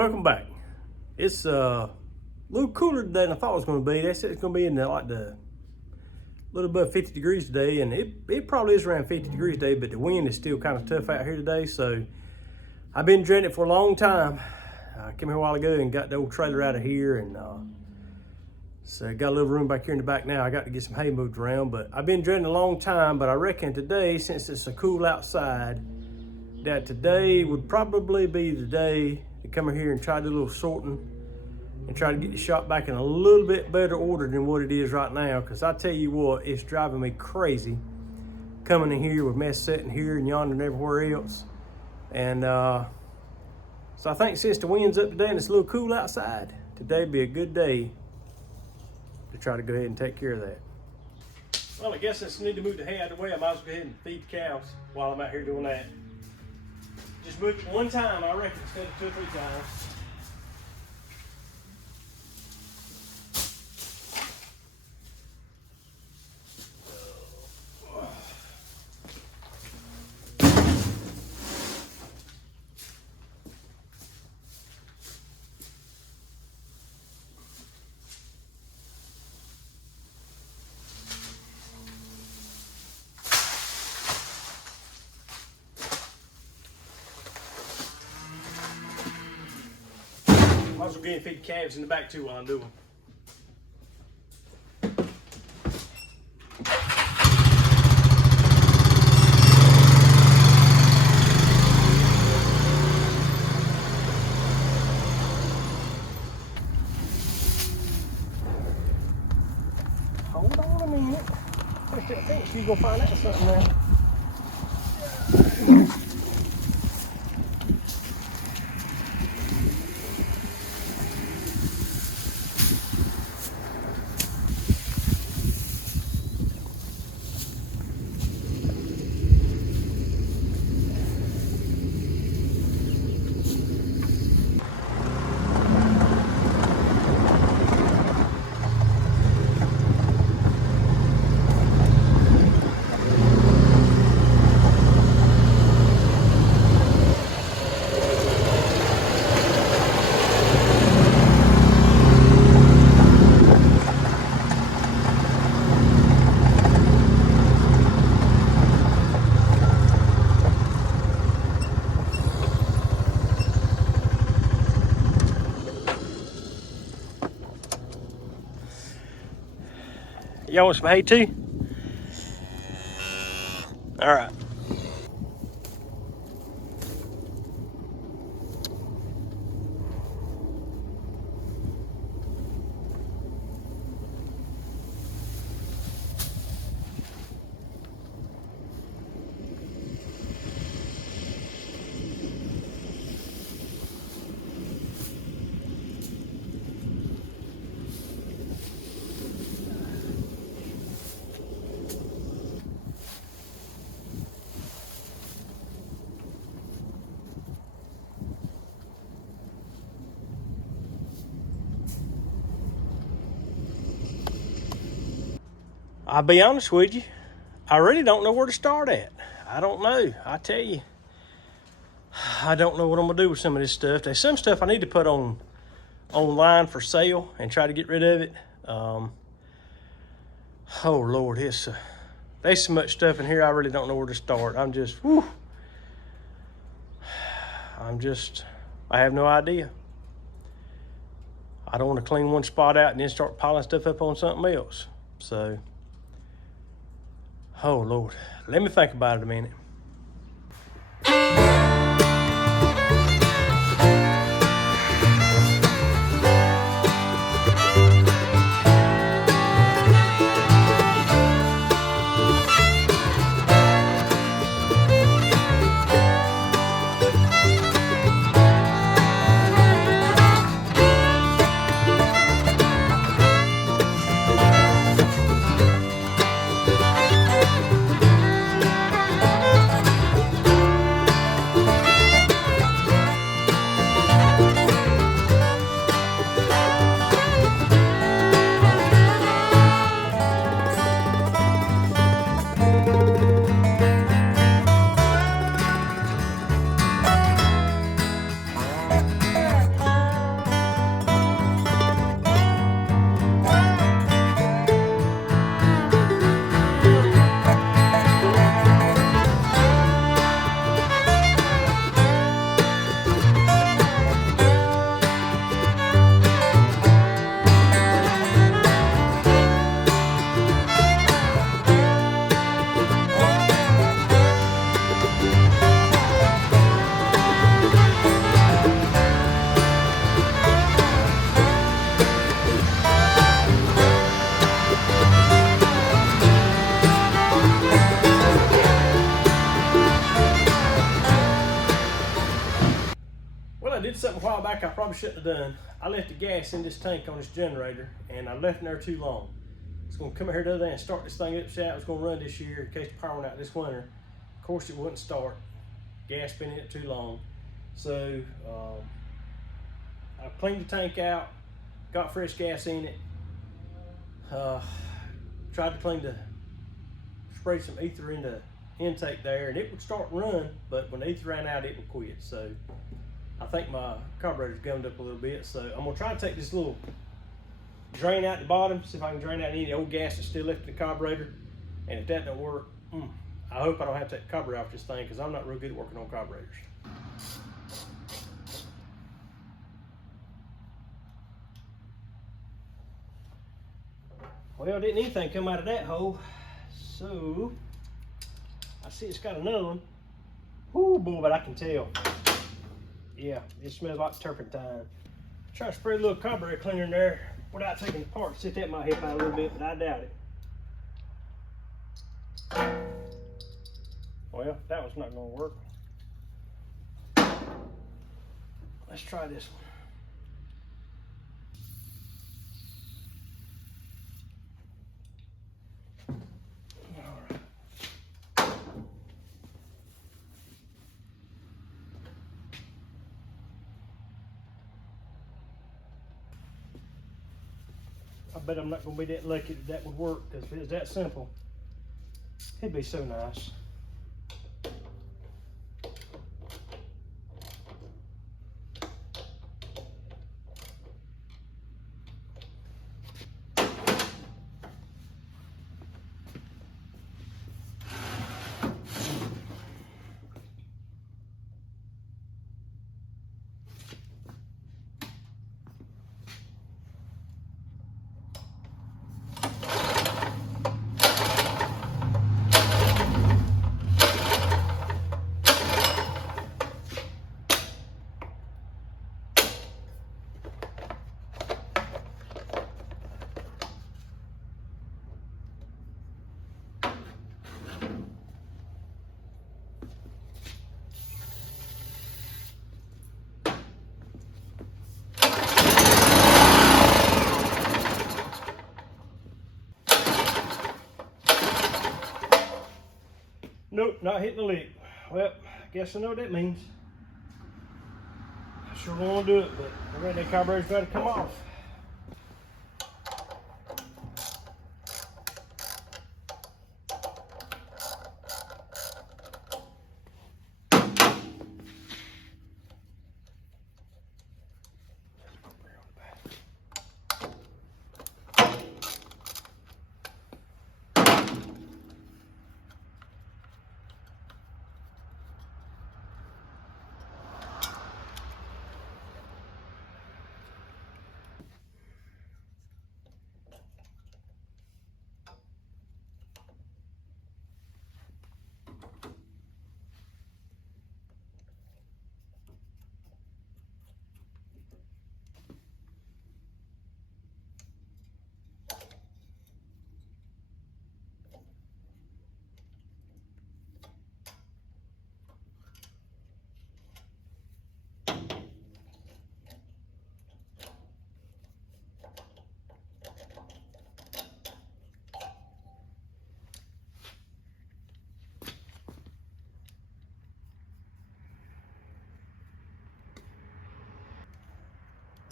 Welcome back. It's a little cooler today than I thought it was going to be. They said it's going to be in the little above 50 degrees today, and it probably is around 50 degrees today, but the wind is still kind of tough out here today. So I've been dreading it for a long time. I came here a while ago and got the old trailer out of here, and so I got a little room back here in the back now. I got to get some hay moved around, but I've been dreading a long time. But I reckon today, since it's so cool outside, that today would probably be the day to come in here and try to do a little sorting and try to get the shop back in a little bit better order than what it is right now. Because I tell you what, it's driving me crazy coming in here with mess sitting here and yonder and everywhere else. And so I think since the wind's up today and it's a little cool outside, today'd be a good day to try to go ahead and take care of that. Well, I guess since I need to move the hay out of the way, I might as well go ahead and feed the cows while I'm out here doing that. Just move it one time, I reckon, instead of 2 or 3 times. Might as well get and feed the calves in the back too while I'm doing. Hold on a minute. I think she's gonna find out something now. Y'all want some hay too? All right. I'll be honest with you, I really don't know where to start at. I don't know. I tell you, I don't know what I'm gonna do with some of this stuff. There's some stuff I need to put online for sale and try to get rid of it. Oh Lord, there's so much stuff in here. I really don't know where to start. I have no idea. I don't want to clean one spot out and then start piling stuff up on something else. So, oh Lord, let me think about it a minute. something a while back I probably shouldn't have done. I left the gas in this tank on this generator, and I left it there too long. It's gonna come here the other day and start this thing up. See how it was gonna run this year in case the power went out this winter. Of course it wouldn't start. Gas been in it too long. So I cleaned the tank out, got fresh gas in it. Tried to spray some ether in the intake there, and it would start and run, but when the ether ran out, it would quit. So I think my carburetor's gummed up a little bit. So I'm gonna try to take this little drain out the bottom, see if I can drain out any old gas that's still left in the carburetor. And if that don't work, I hope I don't have to take the carburetor off this thing, because I'm not real good at working on carburetors. Well, didn't anything come out of that hole, so I see it's got another one. Ooh, boy, but I can tell. Yeah, it smells like turpentine. Try to spray a little carburetor cleaner in there without taking it apart. See if that might help out a little bit, but I doubt it. Well, that one's not gonna work. Let's try this one. I bet I'm not going to be that lucky that would work, because if it was that simple, it'd be so nice. Nope, not hitting the lick. Well, I guess I know what that means. I sure want to do it, but I reckon that carburetor's got to come off.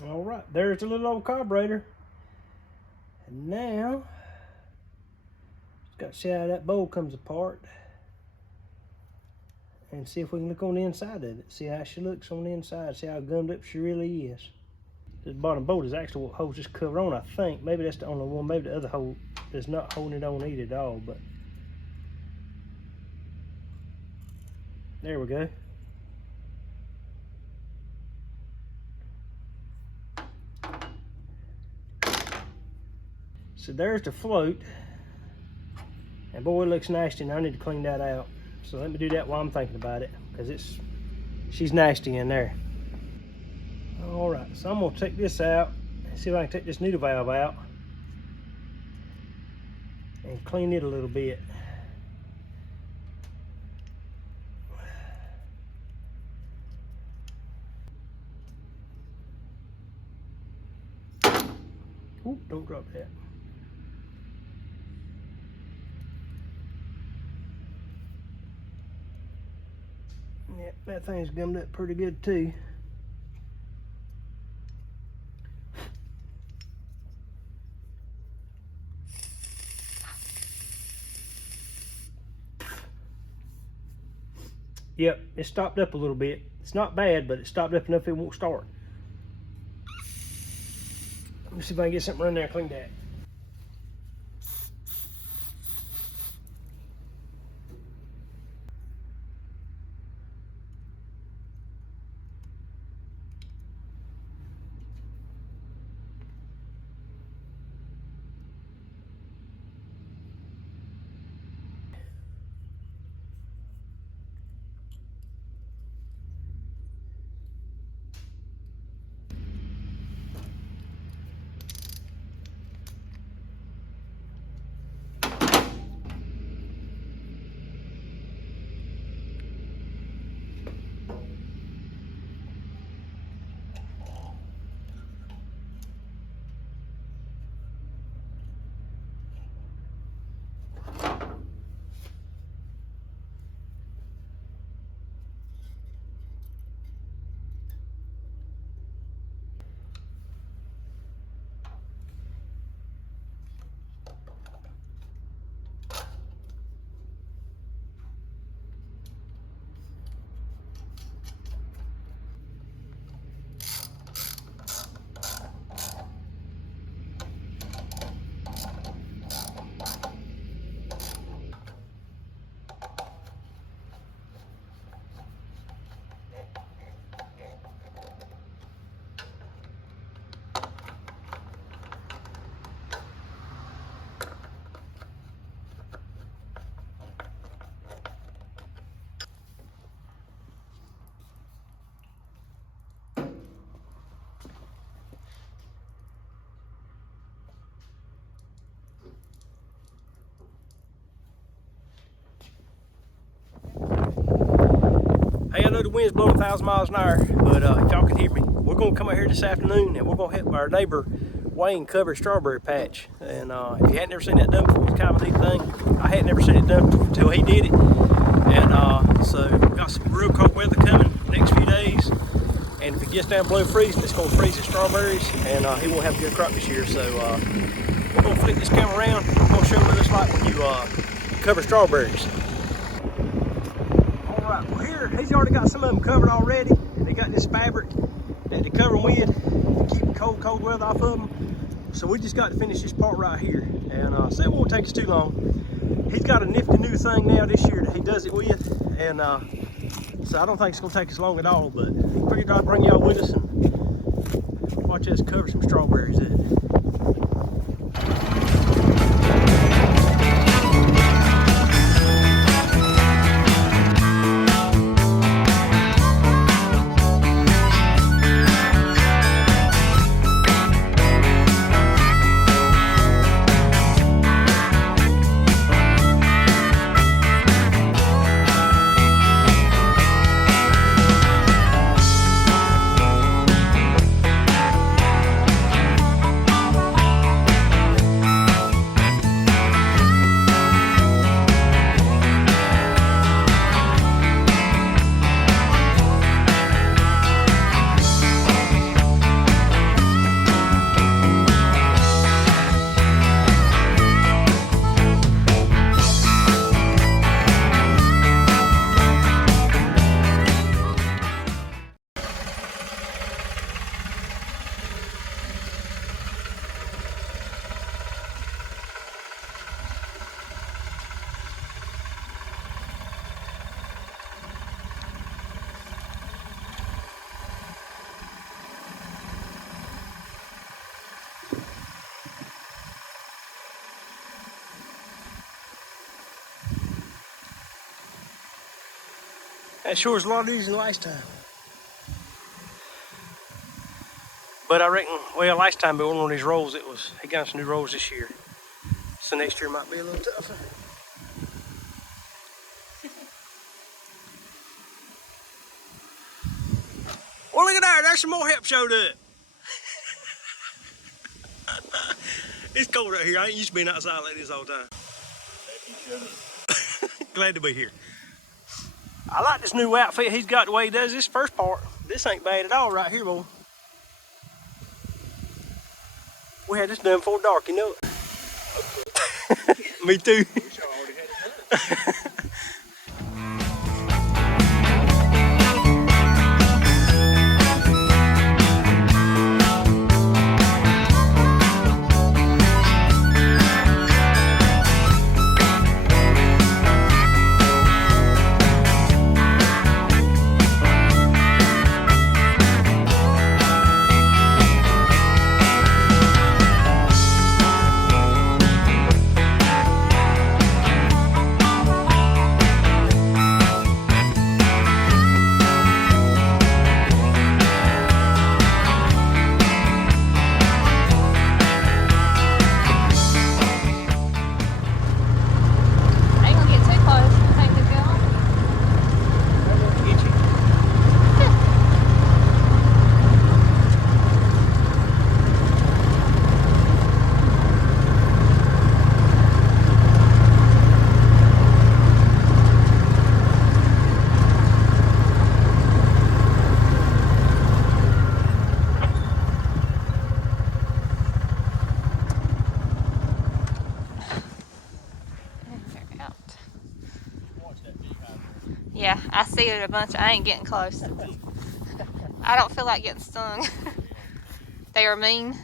All right, there's the little old carburetor. And now, just got to see how that bowl comes apart. And see if we can look on the inside of it. See how she looks on the inside. See how gummed up she really is. This bottom bolt is actually what holds this cover on, I think. Maybe that's the only one. Maybe the other hole is not holding it on either at all, but there we go. So there's the float, and boy, it looks nasty, and I need to clean that out. So let me do that while I'm thinking about it, because she's nasty in there. All right, so I'm gonna take this out and see if I can take this needle valve out and clean it a little bit. Oop, don't drop that. Yeah, that thing's gummed up pretty good too. Yep, it stopped up a little bit. It's not bad, but it stopped up enough it won't start. Let me see if I can get something running there and clean that. Hey, I know the wind's blowing 1,000 miles an hour, but if y'all can hear me, we're gonna come out here this afternoon and we're gonna help our neighbor Wayne cover a strawberry patch. And if you hadn't never seen that done before, it's kind of a neat thing. I hadn't never seen it done until he did it. And so we've got some real cold weather coming next few days. And if it gets down below freezing, it's gonna freeze his strawberries, and he won't have a good crop this year. So we're gonna flip this camera around. We're gonna show what it's like when you cover strawberries. Alright, well here, he's already got some of them covered already. They got this fabric that they cover them with to keep the cold weather off of them. So we just got to finish this part right here. And so it won't take us too long. He's got a nifty new thing now this year that he does it with. And so I don't think it's going to take us long at all. But figured I'd bring y'all with us and watch us cover some strawberries in it. That sure is a lot easier than last time. But I reckon, well, last time, but one of these rolls, he got some new rolls this year. So next year might be a little tougher. Well, look at there, there's some more help showed up. It's cold out here. I ain't used to being outside like this all the time. Glad to be here. I like this new outfit he's got the way he does this first part. This ain't bad at all right here, boy. We had this done before dark, you know it. Me too. Yeah, I see it a bunch. I ain't getting close. I don't feel like getting stung. They are mean.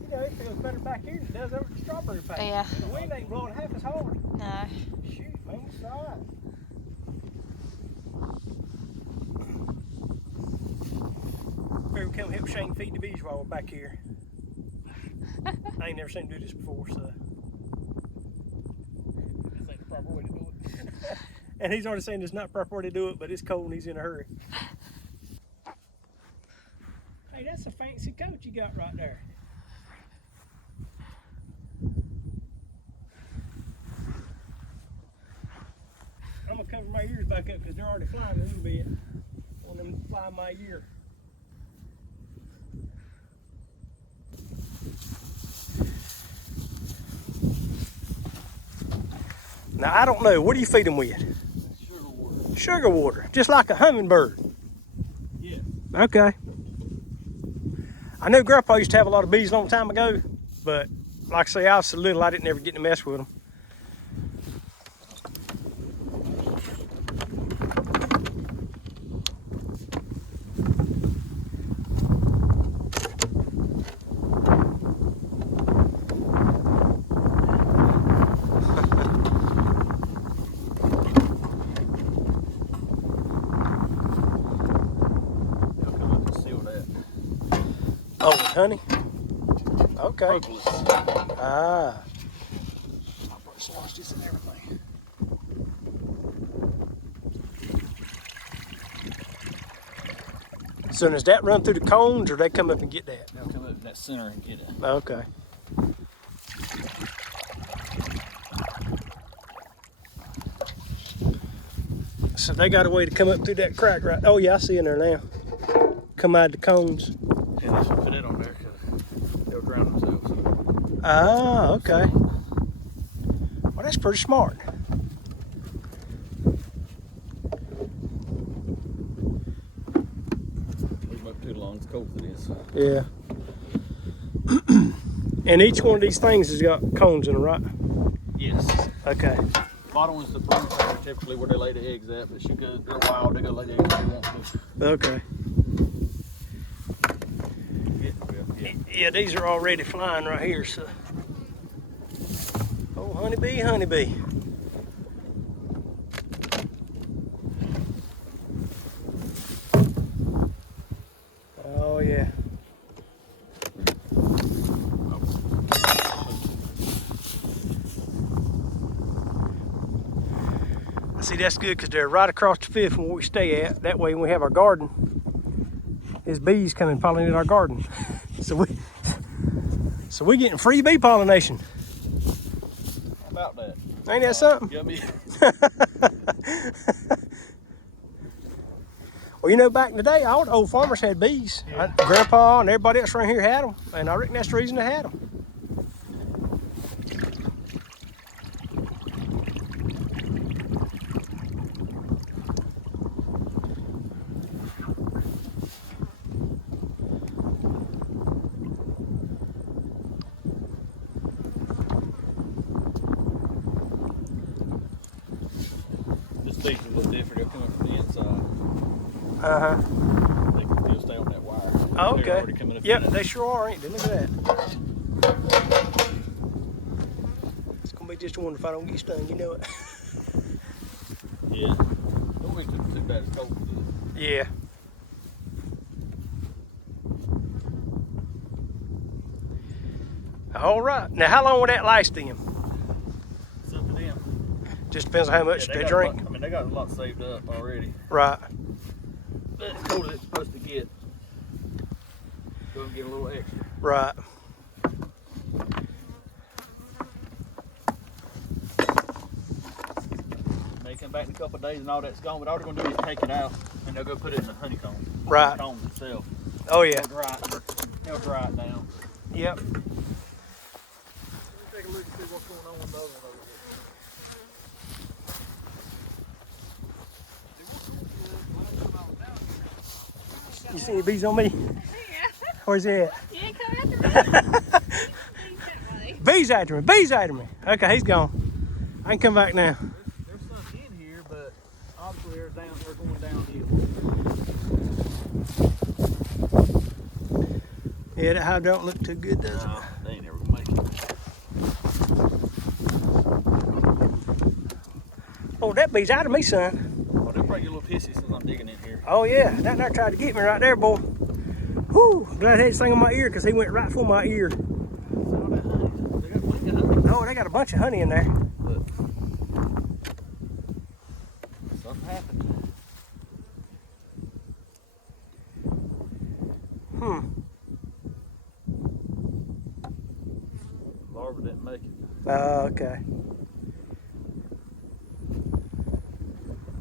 You know, it feels better back here than it does over at the strawberry patch. Yeah. The wind ain't blowing half as hard. No. Shoot, man, it's all right. Better come help Shane feed the bees while we're back here. I ain't never seen him do this before, so. This ain't the proper way to do it. And he's already saying it's not the proper way to do it, but it's cold and he's in a hurry. Hey, that's a fancy coat you got right there. I'm gonna cover my ears back up because they're already flying a little bit. I want them to fly my ear. Now, I don't know. What do you feed them with? Sugar water. Sugar water, just like a hummingbird. Yeah. Okay. I know Grandpa used to have a lot of bees a long time ago, but like I say, I was so little, I didn't ever get to mess with them. Oh, honey? Okay. Propolis. Ah. I'll put sausages and everything. So does that run through the cones or they come up and get that? They'll come up in that center and get it. Okay. So they got a way to come up through that crack, right? Oh yeah, I see in there now. Come out of the cones. Yeah, they should put it on there because they'll drown themselves. Ah, okay. Well, that's pretty smart. Leave them up too long, it's cold as it is. Yeah. And each one of these things has got cones in it, right? Yes. Okay. Bottom one's the brood tower, typically where they lay the eggs at, but they're wild, they go lay the eggs where they want to. Okay. Yeah, these are already flying right here, so. Oh, honeybee, honeybee. Oh, yeah. See, that's good because they're right across the field from where we stay at. That way, when we have our garden, his bees come and pollinate our garden. So we're getting free bee pollination. How about that? Ain't that something? Yummy. Well, you know, back in the day, all the old farmers had bees. Yeah. Grandpa and everybody else around here had them, and I reckon that's the reason they had them. Uh-huh. They can still stay on that wire. Oh, They're okay. already coming up Yep, in they sure are, ain't they? Look at that. It's gonna be just a wonder if I don't get stung, you know it. Yeah. Don't be too bad as cold as it is. Yeah. All right. Now, how long will that last them? It's up to them. Just depends on how much they got drink. A lot, I mean, they got a lot saved up already. Right. But as cold as it's supposed to get, go and get a little extra. Right. They come back in a couple of days and all that's gone, but all they're gonna do is take it out and they'll go put it in the honeycomb. Right. The comb itself. Oh, yeah. They'll dry it down. Yep. Let's take a look and see what's going on with the other one over here. You see any bees on me? Yeah. Where's he at? You ain't come after me. Bees after me. Bees after me. Okay, he's gone. I can come back now. There's some in here, but obviously they're going downhill. Yeah, that hive don't look too good, does it? No, they ain't never gonna make it. Oh, that bee's out of me, son. Well, they'll probably get a little pissy since I'm digging in here. Oh, yeah. That there tried to get me right there, boy. Whew. Glad I had this thing on my ear because he went right for my ear. All that honey. They got plenty of honey. Oh, they got a bunch of honey in there. But something happened. Larva didn't make it. Oh, okay.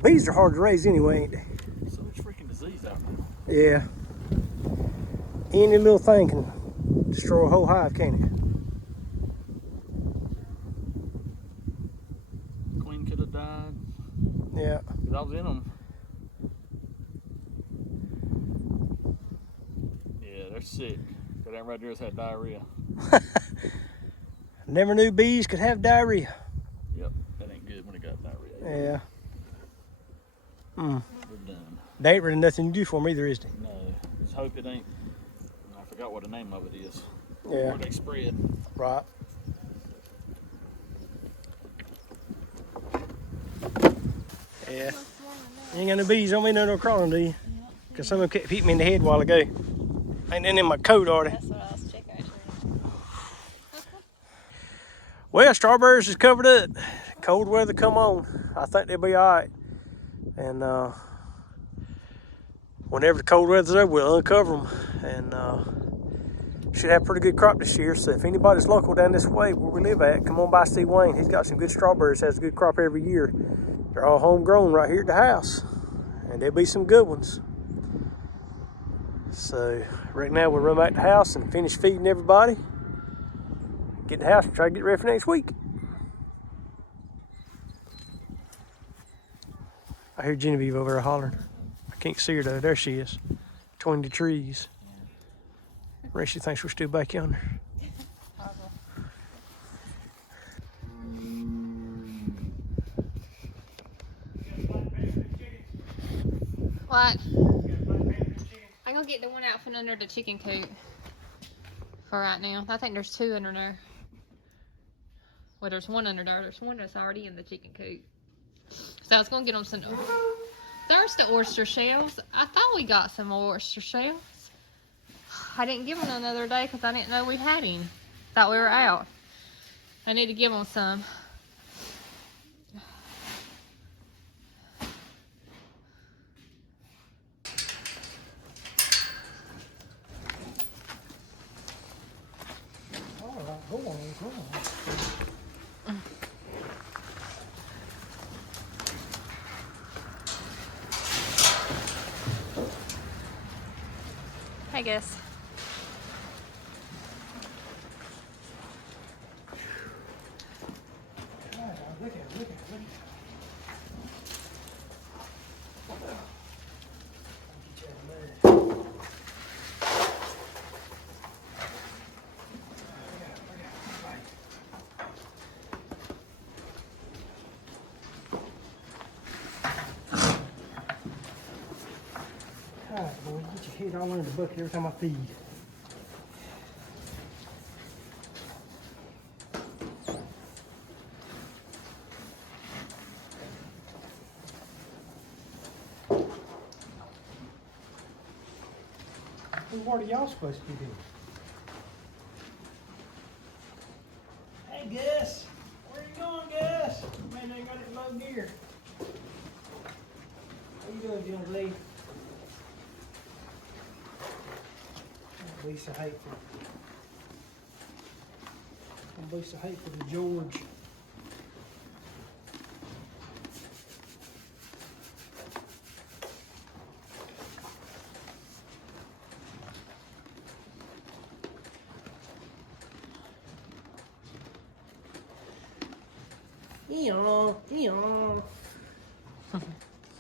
Bees are hard to raise anyway, ain't they? So much freaking disease out there. Yeah. Any little thing can destroy a whole hive, can't it? Queen could have died. Yeah. Because I was in them. Yeah, they're sick. That right there has had diarrhea. Never knew bees could have diarrhea. Yep, that ain't good when it got diarrhea. Yeah. We're done. There ain't really nothing you can do for them either, is there? No, just hope it ain't. I forgot what the name of it is. Yeah. Where they spread. Right. Yeah. You ain't got no bees on me, no crawling, do you? Because some of them kept hitting me in the head a while ago. Ain't none in my coat, are they? That's what I was checking actually. Well, strawberries is covered up. Cold weather come on. I think they'll be all right. And whenever the cold weather's over, we'll uncover them. And should have a pretty good crop this year. So if anybody's local down this way where we live at, come on by Steve Wayne. He's got some good strawberries. Has a good crop every year. They're all homegrown right here at the house. And there'll be some good ones. So right now we'll run back to the house and finish feeding everybody. Get the house and try to get ready for next week. I hear Genevieve over there hollering. I can't see her though. There she is. Between the trees. Ray, she thinks we're still back yonder. What? I'm gonna get the one out from under the chicken coop for right now. I think there's two under there. Well, there's one under there. There's one that's already in the chicken coop. So I was gonna get them some. There's the oyster shells. I thought we got some more oyster shells. I didn't give them another day because I didn't know we had any. Thought we were out. I need to give them some. I guess. right, boy, get your head all under the bucket every time I feed. What are y'all supposed to be doing? Hey, Gus. Where you going, Gus? Man, they got it low gear. How you doing, young lady? Don't be so hateful. Don't be so hateful to George.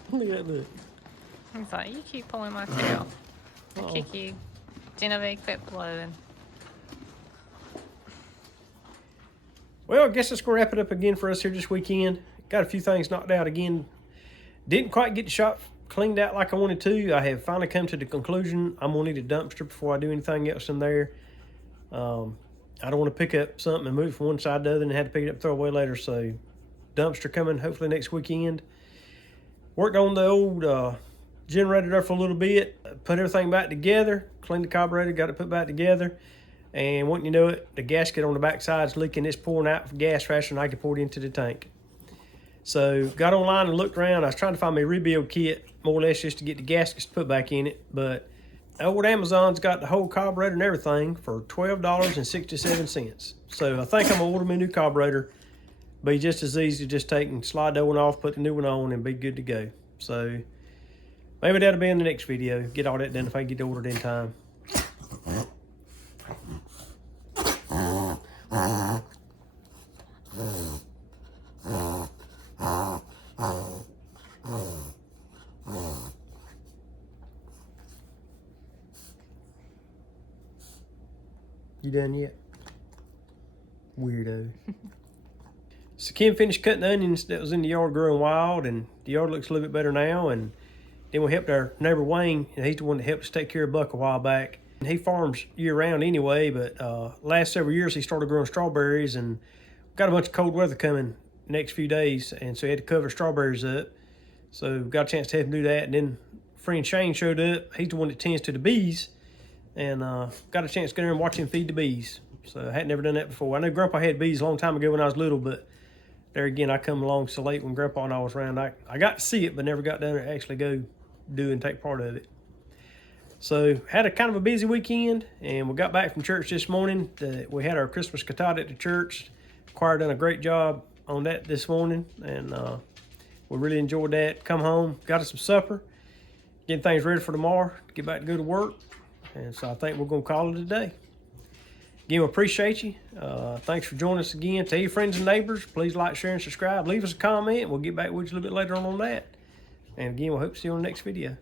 Look at that look. He's like, you keep pulling my tail. I'll kick you. Genevieve, quit blowing. Well, I guess that's going to wrap it up again for us here this weekend. Got a few things knocked out again. Didn't quite get the shop cleaned out like I wanted to. I have finally come to the conclusion I'm going to need a dumpster before I do anything else in there. I don't want to pick up something and move from one side to the other and have to pick it up and throw it away later. So dumpster coming hopefully next weekend. Worked on the old generator there for a little bit. Put everything back together. Cleaned the carburetor. Got it put back together. And wouldn't you know it, the gasket on the back side is leaking. It's pouring out gas faster than I can pour it into the tank. So got online and looked around. I was trying to find my rebuild kit, more or less just to get the gaskets put back in it. But old Amazon's got the whole carburetor and everything for $12.67. So I think I'm gonna order me a new carburetor. Be just as easy to just take and slide that one off, put the new one on, and be good to go. So maybe that'll be in the next video. Get all that done if I can get it ordered in time. You done yet? Weirdo. So Kim finished cutting the onions that was in the yard growing wild, and the yard looks a little bit better now. And then we helped our neighbor Wayne, and he's the one that helped us take care of Buck a while back. And he farms year round anyway, but last several years he started growing strawberries, and got a bunch of cold weather coming the next few days, and so he had to cover strawberries up. So got a chance to have him do that. And then friend Shane showed up. He's the one that tends to the bees, and got a chance to go there and watch him feed the bees. So I had never done that before. I know Grandpa had bees a long time ago when I was little, but there again, I come along so late when Grandpa and I was around. I got to see it, but never got down there to actually go do and take part of it. So had a kind of a busy weekend, and we got back from church this morning. We had our Christmas cantata at the church. Choir done a great job on that this morning, and we really enjoyed that. Come home, got us some supper, getting things ready for tomorrow, get back to go to work. And so I think we're going to call it a day. Again, we appreciate you. Thanks for joining us again. Tell your friends and neighbors. Please like, share, and subscribe. Leave us a comment. We'll get back with you a little bit later on that. And again, we'll hope to see you on the next video.